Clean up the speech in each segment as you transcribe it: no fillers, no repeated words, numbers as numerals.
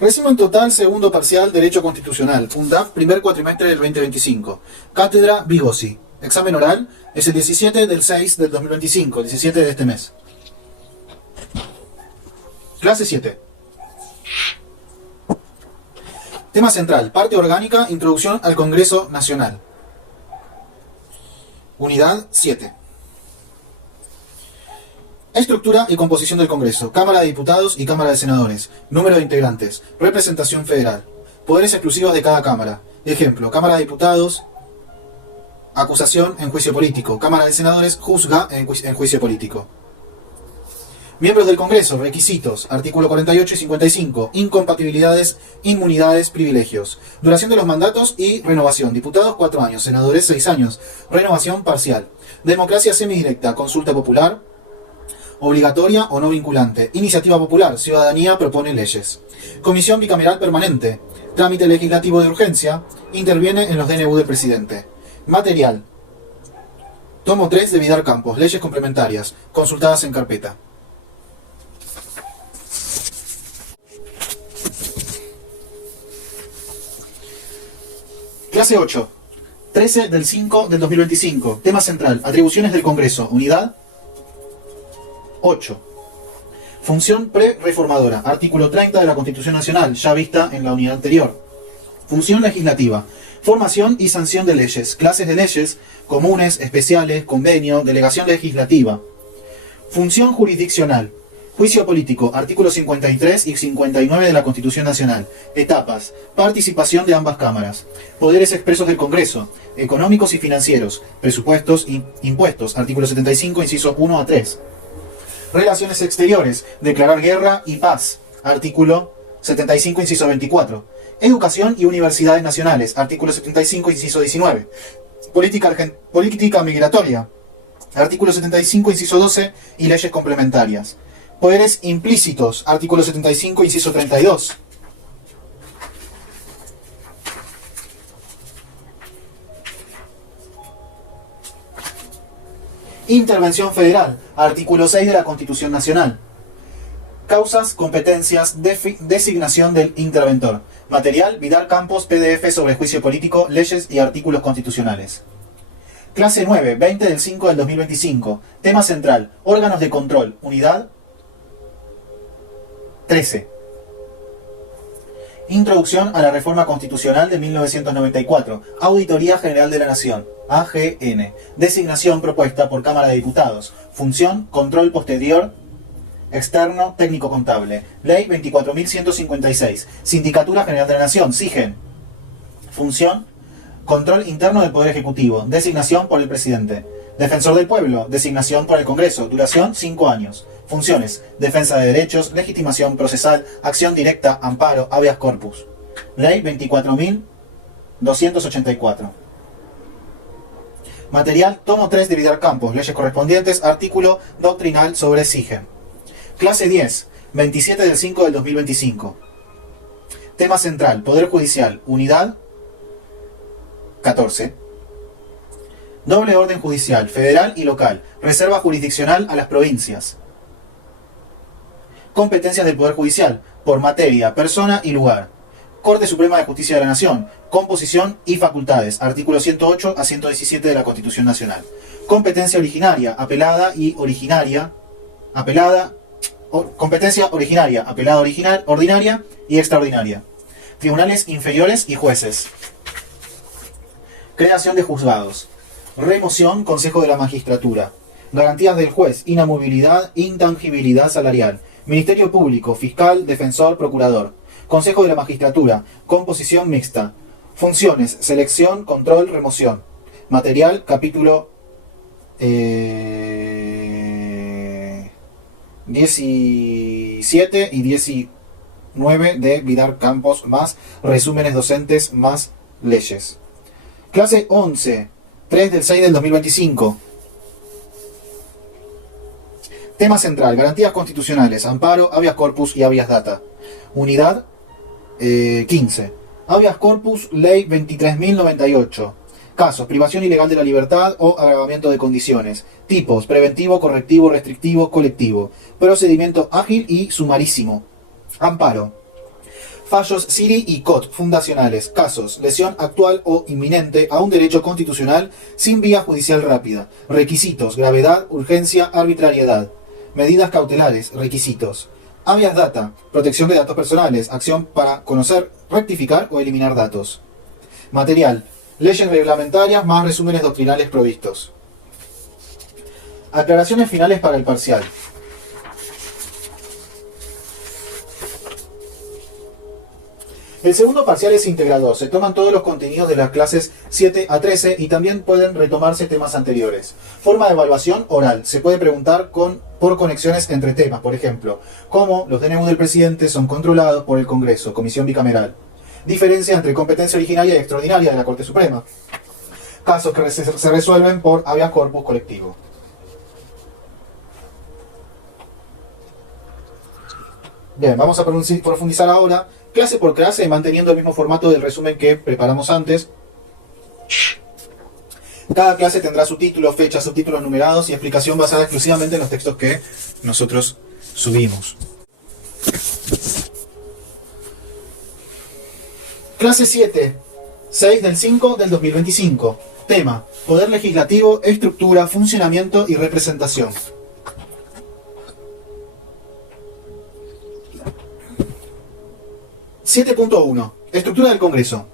Resumen total, segundo parcial, Derecho Constitucional. UNDAF, primer cuatrimestre del 2025. Cátedra Vigosi. Examen oral es el 17 del 6 del 2025, 17 de este mes. Clase 7. Tema central, parte orgánica, introducción al Congreso Nacional. Unidad 7. Estructura y composición del Congreso. Cámara de Diputados y Cámara de Senadores. Número de integrantes. Representación federal. Poderes exclusivos de cada Cámara. Ejemplo, Cámara de Diputados, acusación en juicio político. Cámara de Senadores, juzga en juicio político. Miembros del Congreso, requisitos, artículo 48 y 55, incompatibilidades, inmunidades, privilegios. Duración de los mandatos y renovación. Diputados 4 años, senadores 6 años, renovación parcial. Democracia semidirecta, consulta popular, obligatoria o no vinculante. Iniciativa popular, ciudadanía propone leyes. Comisión bicameral permanente, trámite legislativo de urgencia, interviene en los DNU del presidente. Material. Tomo 3 de Vidar Campos, leyes complementarias, consultadas en carpeta. Clase 8. 13 del 5 del 2025. Tema central. Atribuciones del Congreso. Unidad 8. Función pre-reformadora. Artículo 30 de la Constitución Nacional, ya vista en la unidad anterior. Función legislativa. Formación y sanción de leyes. Clases de leyes, comunes, especiales, convenio, delegación legislativa. Función jurisdiccional. Juicio político. Artículos 53 y 59 de la Constitución Nacional. Etapas. Participación de ambas cámaras. Poderes expresos del Congreso. Económicos y financieros. Presupuestos y impuestos. Artículo 75, incisos 1 a 3. Relaciones exteriores. Declarar guerra y paz. Artículo 75, inciso 24. Educación y universidades nacionales. Artículo 75, inciso 19. Política migratoria. Artículo 75, inciso 12. Y leyes complementarias. Poderes implícitos. Artículo 75, inciso 32. Intervención federal. Artículo 6 de la Constitución Nacional. Causas, competencias, designación del interventor. Material, Vidar Campos, PDF sobre juicio político, leyes y artículos constitucionales. Clase 9, 20 del 5 del 2025. Tema central, órganos de control. Unidad 13. Introducción a la Reforma Constitucional de 1994. Auditoría General de la Nación. AGN. Designación propuesta por Cámara de Diputados. Función, control posterior externo técnico contable. Ley 24.156. Sindicatura General de la Nación. SIGEN. Función, control interno del Poder Ejecutivo. Designación por el Presidente. Defensor del Pueblo. Designación por el Congreso. Duración 5 años. Funciones: defensa de derechos, legitimación procesal, acción directa, amparo, habeas corpus. Ley 24.284. Material, tomo 3 de Vidar Campos, leyes correspondientes, artículo doctrinal sobre SIGEN. Clase 10, 27 del 5 del 2025. Tema central, Poder Judicial, unidad 14. Doble orden judicial, federal y local, reserva jurisdiccional a las provincias. Competencias del Poder Judicial, por materia, persona y lugar. Corte Suprema de Justicia de la Nación, composición y facultades, artículos 108 a 117 de la Constitución Nacional. Competencia originaria, apelada y originaria, competencia originaria, apelada ordinaria y extraordinaria. Tribunales inferiores y jueces. Creación de juzgados. Remoción, Consejo de la Magistratura. Garantías del juez, inamovilidad, intangibilidad salarial. Ministerio Público, Fiscal, Defensor, Procurador. Consejo de la Magistratura, composición mixta. Funciones, selección, control, remoción. Material, capítulo 17 y 19 de Vidar Campos, más resúmenes docentes, más leyes. Clase 11, 3 del 6 del 2025. Tema central, garantías constitucionales, amparo, habeas corpus y habeas data. Unidad 15. Habeas corpus, ley 23.098. Casos, privación ilegal de la libertad o agravamiento de condiciones. Tipos, preventivo, correctivo, restrictivo, colectivo. Procedimiento ágil y sumarísimo. Amparo. Fallos Siri y COT fundacionales. Casos: lesión actual o inminente a un derecho constitucional sin vía judicial rápida. Requisitos: gravedad, urgencia, arbitrariedad. Medidas cautelares. Requisitos: habeas data, protección de datos personales, acción para conocer, rectificar o eliminar datos. Material: leyes reglamentarias más resúmenes doctrinales provistos. Aclaraciones finales para el parcial. El segundo parcial es integrador, se toman todos los contenidos de las clases 7 a 13 y también pueden retomarse temas anteriores. Forma de evaluación oral, se puede preguntar por conexiones entre temas, por ejemplo, cómo los DNU del presidente son controlados por el Congreso, Comisión Bicameral. Diferencia entre competencia originaria y extraordinaria de la Corte Suprema. Casos que se resuelven por habeas corpus colectivo. Bien, vamos a profundizar ahora, clase por clase, manteniendo el mismo formato del resumen que preparamos antes. Cada clase tendrá su título, fecha, subtítulos numerados y explicación basada exclusivamente en los textos que nosotros subimos. Clase 7, 6 del 5 del 2025. Tema: Poder Legislativo, Estructura, Funcionamiento y Representación. (7.1) Estructura del Congreso.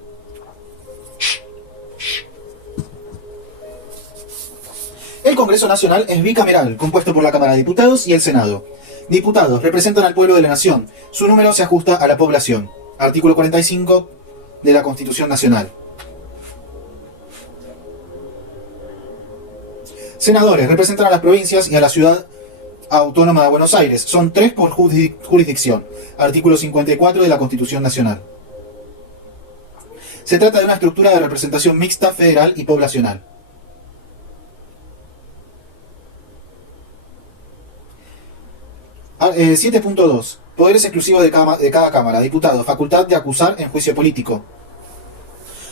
El Congreso Nacional es bicameral, compuesto por la Cámara de Diputados y el Senado. Diputados representan al pueblo de la nación. Su número se ajusta a la población. Artículo 45 de la Constitución Nacional. Senadores representan a las provincias y a la ciudad autónoma de Buenos Aires. Son 3 por jurisdicción. Artículo 54 de la Constitución Nacional. Se trata de una estructura de representación mixta, federal y poblacional. Ah, 7.2. Poderes exclusivos de cada Cámara. Diputados. Facultad de acusar en juicio político.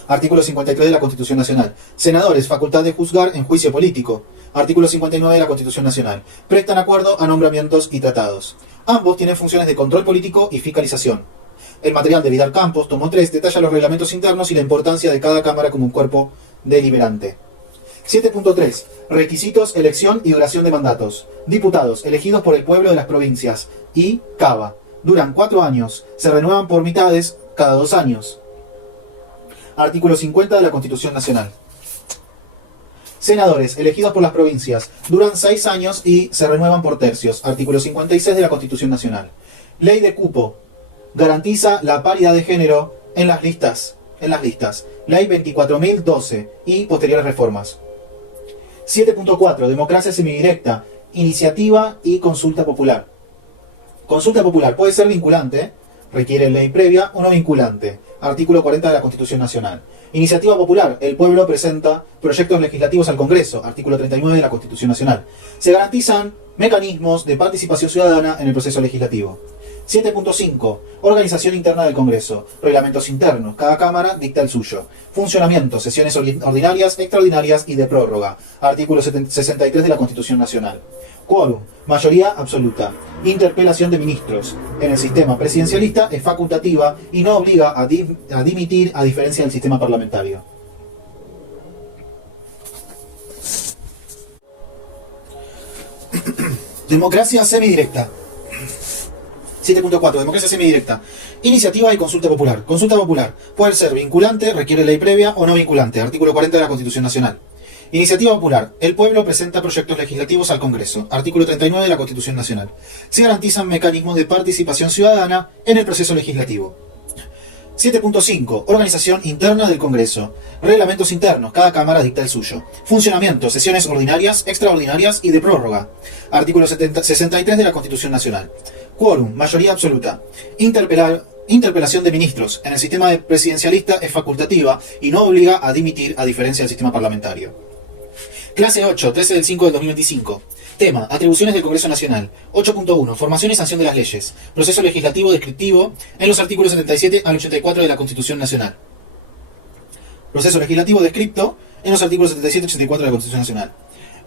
Artículo 53 de la Constitución Nacional. Senadores. Facultad de juzgar en juicio político. Artículo 59 de la Constitución Nacional. Prestan acuerdo a nombramientos y tratados. Ambos tienen funciones de control político y fiscalización. El material de Vidal Campos, tomo 3, detalla los reglamentos internos y la importancia de cada Cámara como un cuerpo deliberante. 7.3. Requisitos, elección y duración de mandatos. Diputados elegidos por el pueblo de las provincias y CABA. Duran 4 años. Se renuevan por mitades cada 2 años. Artículo 50 de la Constitución Nacional. Senadores elegidos por las provincias duran 6 años y se renuevan por tercios. Artículo 56 de la Constitución Nacional. Ley de cupo. Garantiza la paridad de género en las listas. Ley 24.012 y posteriores reformas. 7.4. Democracia semidirecta. Iniciativa y consulta popular. Consulta popular puede ser vinculante, requiere ley previa o no vinculante. Artículo 40 de la Constitución Nacional. Iniciativa popular. El pueblo presenta proyectos legislativos al Congreso. Artículo 39 de la Constitución Nacional. Se garantizan mecanismos de participación ciudadana en el proceso legislativo. 7.5. Organización interna del Congreso. Reglamentos internos. Cada Cámara dicta el suyo. Funcionamiento. Sesiones ordinarias, extraordinarias y de prórroga. Artículo 63 de la Constitución Nacional. Quórum. Mayoría absoluta. Interpelación de ministros. En el sistema presidencialista es facultativa y no obliga a dimitir, a diferencia del sistema parlamentario. Democracia semidirecta. 7.4. Democracia semidirecta. Iniciativa y consulta popular. Consulta popular. Puede ser vinculante, requiere ley previa o no vinculante. Artículo 40 de la Constitución Nacional. Iniciativa popular. El pueblo presenta proyectos legislativos al Congreso. Artículo 39 de la Constitución Nacional. Se garantizan mecanismos de participación ciudadana en el proceso legislativo. 7.5. Organización interna del Congreso. Reglamentos internos. Cada Cámara dicta el suyo. Funcionamiento. Sesiones ordinarias, extraordinarias y de prórroga. Artículo 63 de la Constitución Nacional. Quórum. Mayoría absoluta. Interpelación de ministros. En el sistema presidencialista es facultativa y no obliga a dimitir, a diferencia del sistema parlamentario. Clase 8, 13 del 5 del 2025. Tema: atribuciones del Congreso Nacional. 8.1. Formación y sanción de las leyes. Proceso legislativo descriptivo en los artículos 77 al 84 de la Constitución Nacional. Proceso legislativo descripto en los artículos 77 y 84 de la Constitución Nacional.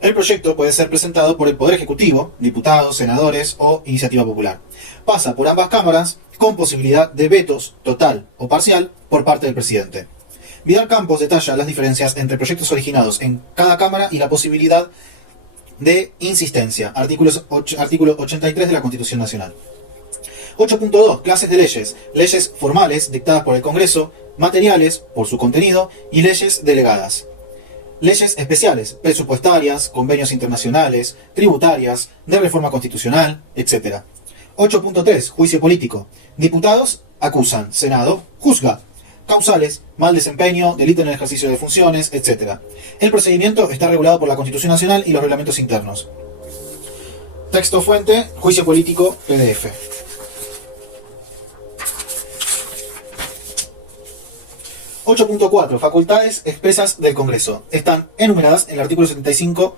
El proyecto puede ser presentado por el Poder Ejecutivo, diputados, senadores o iniciativa popular. Pasa por ambas cámaras con posibilidad de vetos total o parcial por parte del presidente. Vidal Campos detalla las diferencias entre proyectos originados en cada cámara y la posibilidad de insistencia. Artículo 83 de la Constitución Nacional. 8.2. Clases de leyes. Leyes formales dictadas por el Congreso, materiales por su contenido y leyes delegadas. Leyes especiales, presupuestarias, convenios internacionales, tributarias, de reforma constitucional, etc. 8.3. Juicio político. Diputados acusan, Senado juzga. Causales, mal desempeño, delito en el ejercicio de funciones, etc. El procedimiento está regulado por la Constitución Nacional y los reglamentos internos. Texto fuente, juicio político, PDF. 8.4. Facultades expresas del Congreso. Están enumeradas en el artículo 75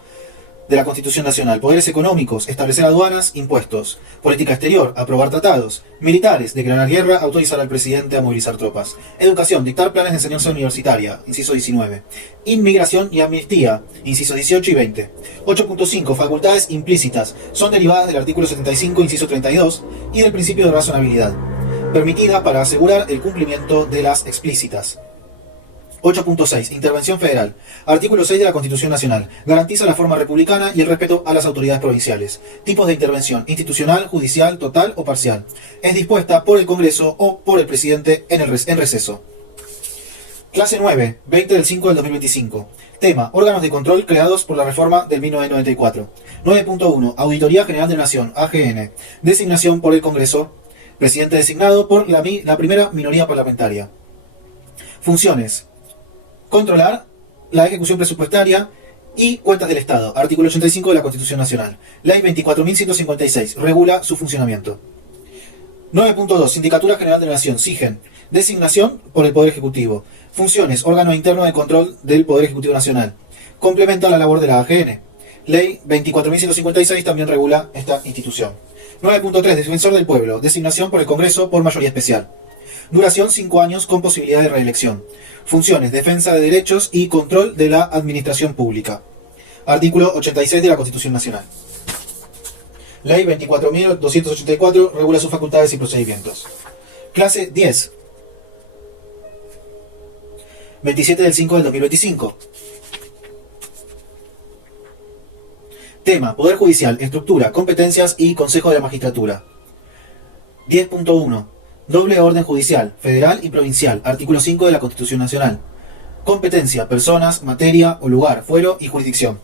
de la Constitución Nacional. Poderes económicos, establecer aduanas, impuestos. Política exterior, aprobar tratados. Militares, declarar guerra, autorizar al presidente a movilizar tropas. Educación, dictar planes de enseñanza universitaria, inciso 19. Inmigración y amnistía, inciso 18 y 20. 8.5. Facultades implícitas. Son derivadas del artículo 75, inciso 32 y del principio de razonabilidad. Permitida para asegurar el cumplimiento de las explícitas. 8.6. Intervención federal. Artículo 6 de la Constitución Nacional. Garantiza la forma republicana y el respeto a las autoridades provinciales. Tipos de intervención: institucional, judicial, total o parcial. Es dispuesta por el Congreso o por el presidente en receso. Clase 9, 20 del 5 del 2025. Tema: órganos de control creados por la reforma del 1994. 9.1. Auditoría General de la Nación, AGN. Designación por el Congreso. Presidente designado por la primera minoría parlamentaria. Funciones: controlar la ejecución presupuestaria y cuentas del Estado. Artículo 85 de la Constitución Nacional. Ley 24.156. Regula su funcionamiento. 9.2. Sindicatura General de la Nación, SIGEN. Designación por el Poder Ejecutivo. Funciones: órgano interno de control del Poder Ejecutivo Nacional. Complementa la labor de la AGN. Ley 24.156 también regula esta institución. 9.3. Defensor del Pueblo. Designación por el Congreso por mayoría especial. Duración 5 años con posibilidad de reelección. Funciones: defensa de derechos y control de la administración pública. Artículo 86 de la Constitución Nacional. Ley 24.284 regula sus facultades y procedimientos. Clase 10. 27 del 5 del 2025. Tema: Poder Judicial, estructura, competencias y Consejo de la Magistratura. 10.1. Doble orden judicial, federal y provincial. Artículo 5 de la Constitución Nacional. Competencia: personas, materia o lugar, fuero y jurisdicción.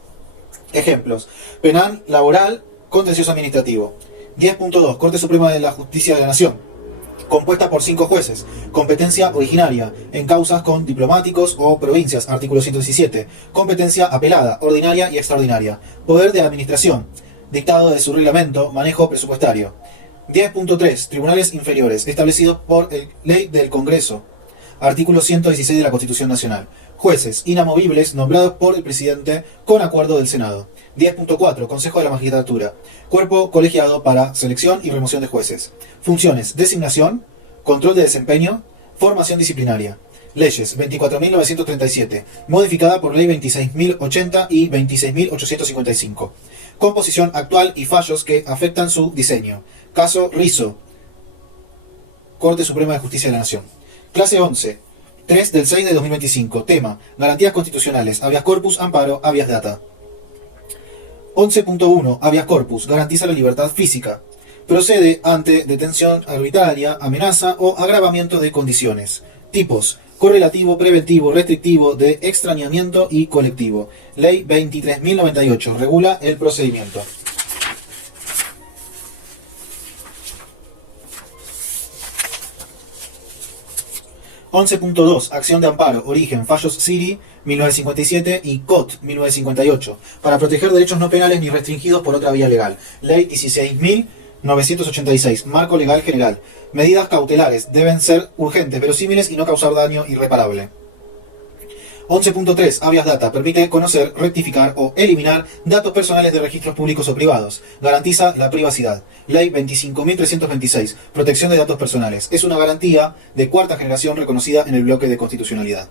Ejemplos: penal, laboral, contencioso administrativo. 10.2. Corte Suprema de la Justicia de la Nación. Compuesta por 5 jueces. Competencia originaria en causas con diplomáticos o provincias. Artículo 117. Competencia apelada, ordinaria y extraordinaria. Poder de administración. Dictado de su reglamento. Manejo presupuestario. 10.3. Tribunales inferiores, establecidos por Ley del Congreso. Artículo 116 de la Constitución Nacional. Jueces inamovibles nombrados por el presidente con acuerdo del Senado. 10.4. Consejo de la Magistratura. Cuerpo colegiado para selección y remoción de jueces. Funciones: designación, control de desempeño, formación disciplinaria. Leyes: 24.937, modificada por Ley 26.080 y 26.855. Composición actual y fallos que afectan su diseño. Caso Rizzo. Corte Suprema de Justicia de la Nación. Clase 11. 3 del 6 de 2025. Tema: garantías constitucionales. Habeas corpus, amparo, habeas data. 11.1. Habeas corpus. Garantiza la libertad física. Procede ante detención arbitraria, amenaza o agravamiento de condiciones. Tipos: correlativo, preventivo, restrictivo, de extrañamiento y colectivo. Ley 23.098. Regula el procedimiento. 11.2. Acción de amparo. Origen: fallos Siri 1957 y COT 1958. Para proteger derechos no penales ni restringidos por otra vía legal. Ley 16.986. Marco legal general. Medidas cautelares. Deben ser urgentes, verosímiles y no causar daño irreparable. 11.3. Habeas data. Permite conocer, rectificar o eliminar datos personales de registros públicos o privados. Garantiza la privacidad. Ley 25.326. Protección de datos personales. Es una garantía de cuarta generación reconocida en el bloque de constitucionalidad.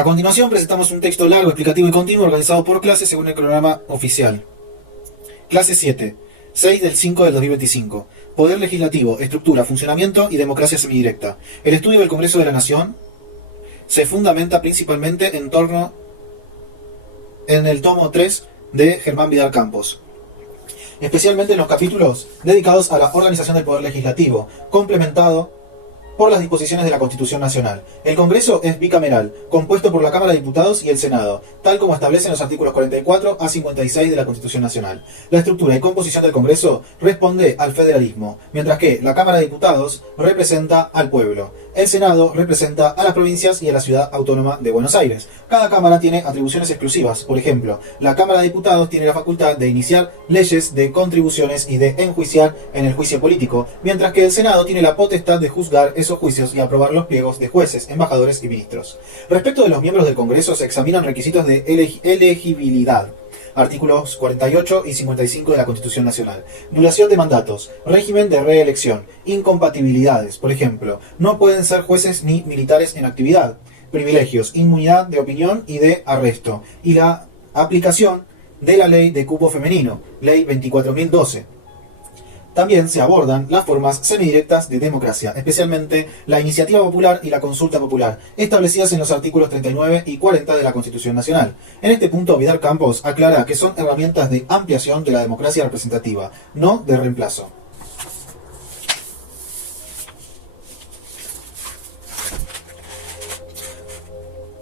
A continuación presentamos un texto largo, explicativo y continuo organizado por clases según el cronograma oficial. Clase 7, 6 del 5 del 2025. Poder legislativo, estructura, funcionamiento y democracia semidirecta. El estudio del Congreso de la Nación se fundamenta principalmente en el tomo 3 de Germán Vidal Campos, especialmente en los capítulos dedicados a la organización del Poder Legislativo, complementado por las disposiciones de la Constitución Nacional. El Congreso es bicameral, compuesto por la Cámara de Diputados y el Senado, tal como establecen los artículos 44 a 56 de la Constitución Nacional. La estructura y composición del Congreso responde al federalismo, mientras que la Cámara de Diputados representa al pueblo. El Senado representa a las provincias y a la Ciudad Autónoma de Buenos Aires. Cada Cámara tiene atribuciones exclusivas. Por ejemplo, la Cámara de Diputados tiene la facultad de iniciar leyes, de contribuciones y de enjuiciar en el juicio político, mientras que el Senado tiene la potestad de juzgar esos juicios y aprobar los pliegos de jueces, embajadores y ministros. Respecto de los miembros del Congreso se examinan requisitos de elegibilidad. Artículos 48 y 55 de la Constitución Nacional. Duración de mandatos. Régimen de reelección. Incompatibilidades. Por ejemplo, no pueden ser jueces ni militares en actividad. Privilegios. Inmunidad de opinión y de arresto. Y la aplicación de la ley de cupo femenino. Ley 24.012. También se abordan las formas semidirectas de democracia, especialmente la iniciativa popular y la consulta popular, establecidas en los artículos 39 y 40 de la Constitución Nacional. En este punto, Vidal Campos aclara que son herramientas de ampliación de la democracia representativa, no de reemplazo.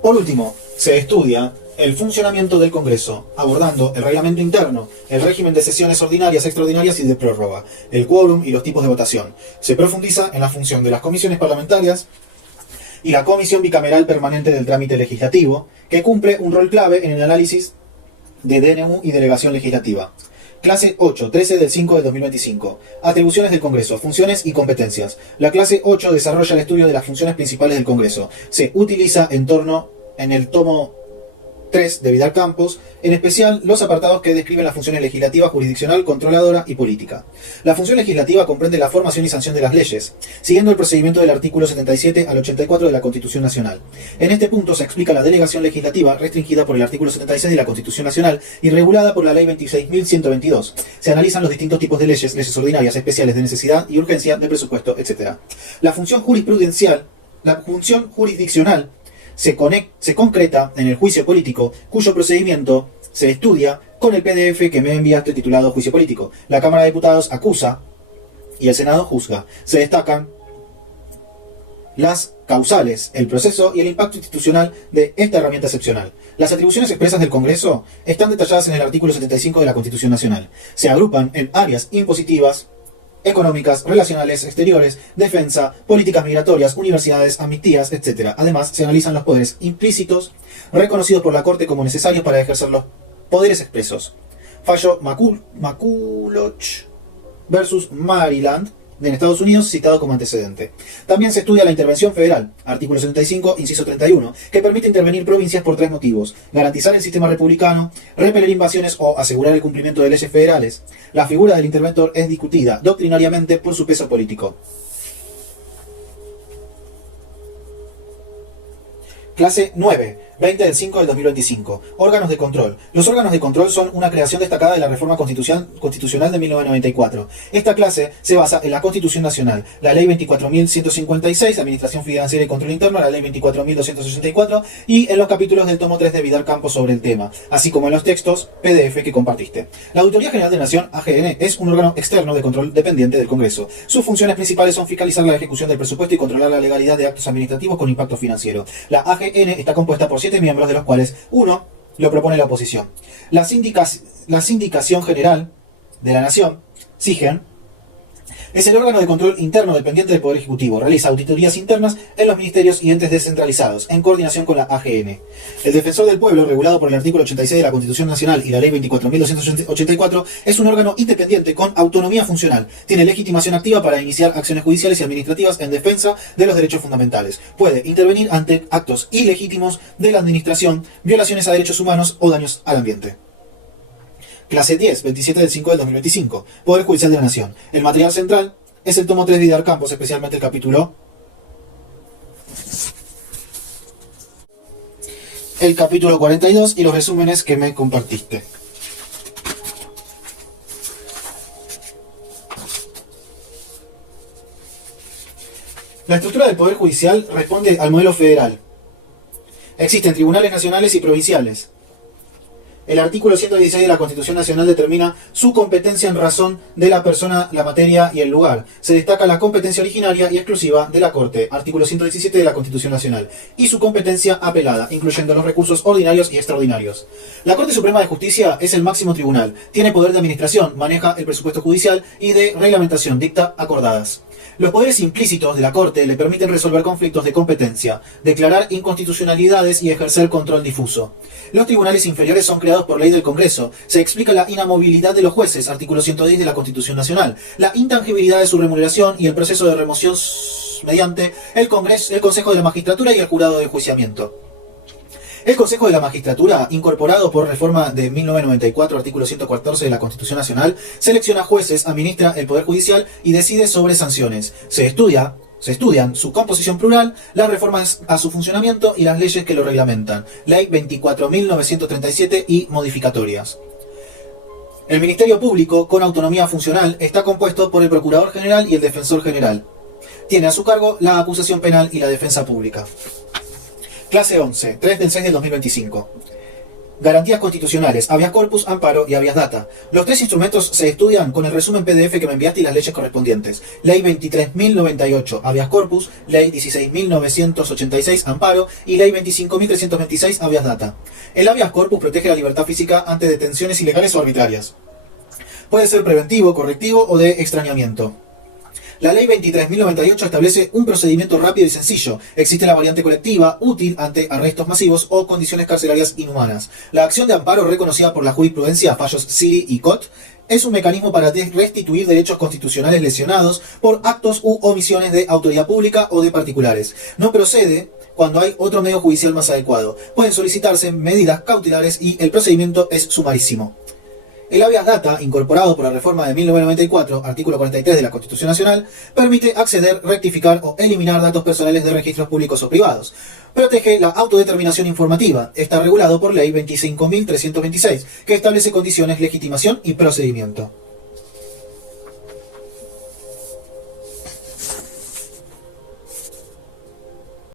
Por último, se estudia el funcionamiento del Congreso, abordando el reglamento interno, el régimen de sesiones ordinarias, extraordinarias y de prórroga, el quórum y los tipos de votación. Se profundiza en la función de las comisiones parlamentarias y la Comisión Bicameral Permanente del Trámite Legislativo, que cumple un rol clave en el análisis de DNU y delegación legislativa. Clase 8, 13 del 5 del 2025. Atribuciones del Congreso, funciones y competencias. La clase 8 desarrolla el estudio de las funciones principales del Congreso. Se utiliza en el tomo 3 de Vidal Campos, en especial los apartados que describen las funciones legislativa, jurisdiccional, controladora y política. La función legislativa comprende la formación y sanción de las leyes, siguiendo el procedimiento del artículo 77 al 84 de la Constitución Nacional. En este punto se explica la delegación legislativa, restringida por el artículo 76 de la Constitución Nacional y regulada por la Ley 26.122. Se analizan los distintos tipos de leyes, leyes ordinarias, especiales de necesidad y urgencia, de presupuesto, etc. La función jurisdiccional se concreta en el juicio político, cuyo procedimiento se estudia con el PDF que me enviaste titulado Juicio Político. La Cámara de Diputados acusa y el Senado juzga. Se destacan las causales, el proceso y el impacto institucional de esta herramienta excepcional. Las atribuciones expresas del Congreso están detalladas en el artículo 75 de la Constitución Nacional. Se agrupan en áreas impositivas, económicas, relacionales, exteriores, defensa, políticas migratorias, universidades, amnistías, etc. Además, se analizan los poderes implícitos reconocidos por la Corte como necesarios para ejercer los poderes expresos. Fallo McCulloch versus Maryland en Estados Unidos, citado como antecedente. También se estudia la intervención federal, artículo 75, inciso 31, que permite intervenir provincias por 3 motivos: garantizar el sistema republicano, repeler invasiones o asegurar el cumplimiento de leyes federales. La figura del interventor es discutida doctrinariamente por su peso político. Clase 9, 20 del 5 del 2025. Órganos de control. Los órganos de control son una creación destacada de la Reforma Constitucional de 1994. Esta clase se basa en la Constitución Nacional, la Ley 24.156, Administración Financiera y Control Interno, la Ley 24.264 y en los capítulos del tomo 3 de Vidal Campos sobre el tema, así como en los textos PDF que compartiste. La Auditoría General de la Nación, AGN, es un órgano externo de control dependiente del Congreso. Sus funciones principales son fiscalizar la ejecución del presupuesto y controlar la legalidad de actos administrativos con impacto financiero. La AGN está compuesta por 7 miembros, de los cuales uno lo propone la oposición. La Sindicación General de la Nación, SIGEN, es el órgano de control interno dependiente del Poder Ejecutivo. Realiza auditorías internas en los ministerios y entes descentralizados, en coordinación con la AGN. El Defensor del Pueblo, regulado por el artículo 86 de la Constitución Nacional y la Ley 24.284, es un órgano independiente con autonomía funcional. Tiene legitimación activa para iniciar acciones judiciales y administrativas en defensa de los derechos fundamentales. Puede intervenir ante actos ilegítimos de la administración, violaciones a derechos humanos o daños al ambiente. Clase 10, 27 del 5 del 2025. Poder Judicial de la Nación. El material central es el tomo 3 de Vidal Campos, especialmente el capítulo el capítulo 42 y los resúmenes que me compartiste. La estructura del Poder Judicial responde al modelo federal. Existen tribunales nacionales y provinciales. El artículo 116 de la Constitución Nacional determina su competencia en razón de la persona, la materia y el lugar. Se destaca la competencia originaria y exclusiva de la Corte, artículo 117 de la Constitución Nacional, y su competencia apelada, incluyendo los recursos ordinarios y extraordinarios. La Corte Suprema de Justicia es el máximo tribunal, tiene poder de administración, maneja el presupuesto judicial y de reglamentación, dicta acordadas. Los poderes implícitos de la Corte le permiten resolver conflictos de competencia, declarar inconstitucionalidades y ejercer control difuso. Los tribunales inferiores son creados por ley del Congreso. Se explica la inamovilidad de los jueces, artículo 110 de la Constitución Nacional, la intangibilidad de su remuneración y el proceso de remoción mediante el Consejo de la Magistratura y el Jurado de Enjuiciamiento. El Consejo de la Magistratura, incorporado por reforma de 1994, artículo 114 de la Constitución Nacional, selecciona jueces, administra el Poder Judicial y decide sobre sanciones. Se estudian su composición plural, las reformas a su funcionamiento y las leyes que lo reglamentan. Ley 24.937 y modificatorias. El Ministerio Público, con autonomía funcional, está compuesto por el Procurador General y el Defensor General. Tiene a su cargo la acusación penal y la defensa pública. Clase 11, 3 del 6 del 2025. Garantías constitucionales, habeas corpus, amparo y habeas data. Los tres instrumentos se estudian con el resumen PDF que me enviaste y las leyes correspondientes. Ley 23.098, habeas corpus, Ley 16.986, amparo y Ley 25.326, habeas data. El habeas corpus protege la libertad física ante detenciones ilegales o arbitrarias. Puede ser preventivo, correctivo o de extrañamiento. La Ley 23.098 establece un procedimiento rápido y sencillo. Existe la variante colectiva, útil ante arrestos masivos o condiciones carcelarias inhumanas. La acción de amparo, reconocida por la jurisprudencia, fallos Siri y Cot, es un mecanismo para restituir derechos constitucionales lesionados por actos u omisiones de autoridad pública o de particulares. No procede cuando hay otro medio judicial más adecuado. Pueden solicitarse medidas cautelares y el procedimiento es sumarísimo. El habeas data, incorporado por la reforma de 1994, artículo 43 de la Constitución Nacional, permite acceder, rectificar o eliminar datos personales de registros públicos o privados. Protege la autodeterminación informativa. Está regulado por Ley 25.326, que establece condiciones, legitimación y procedimiento.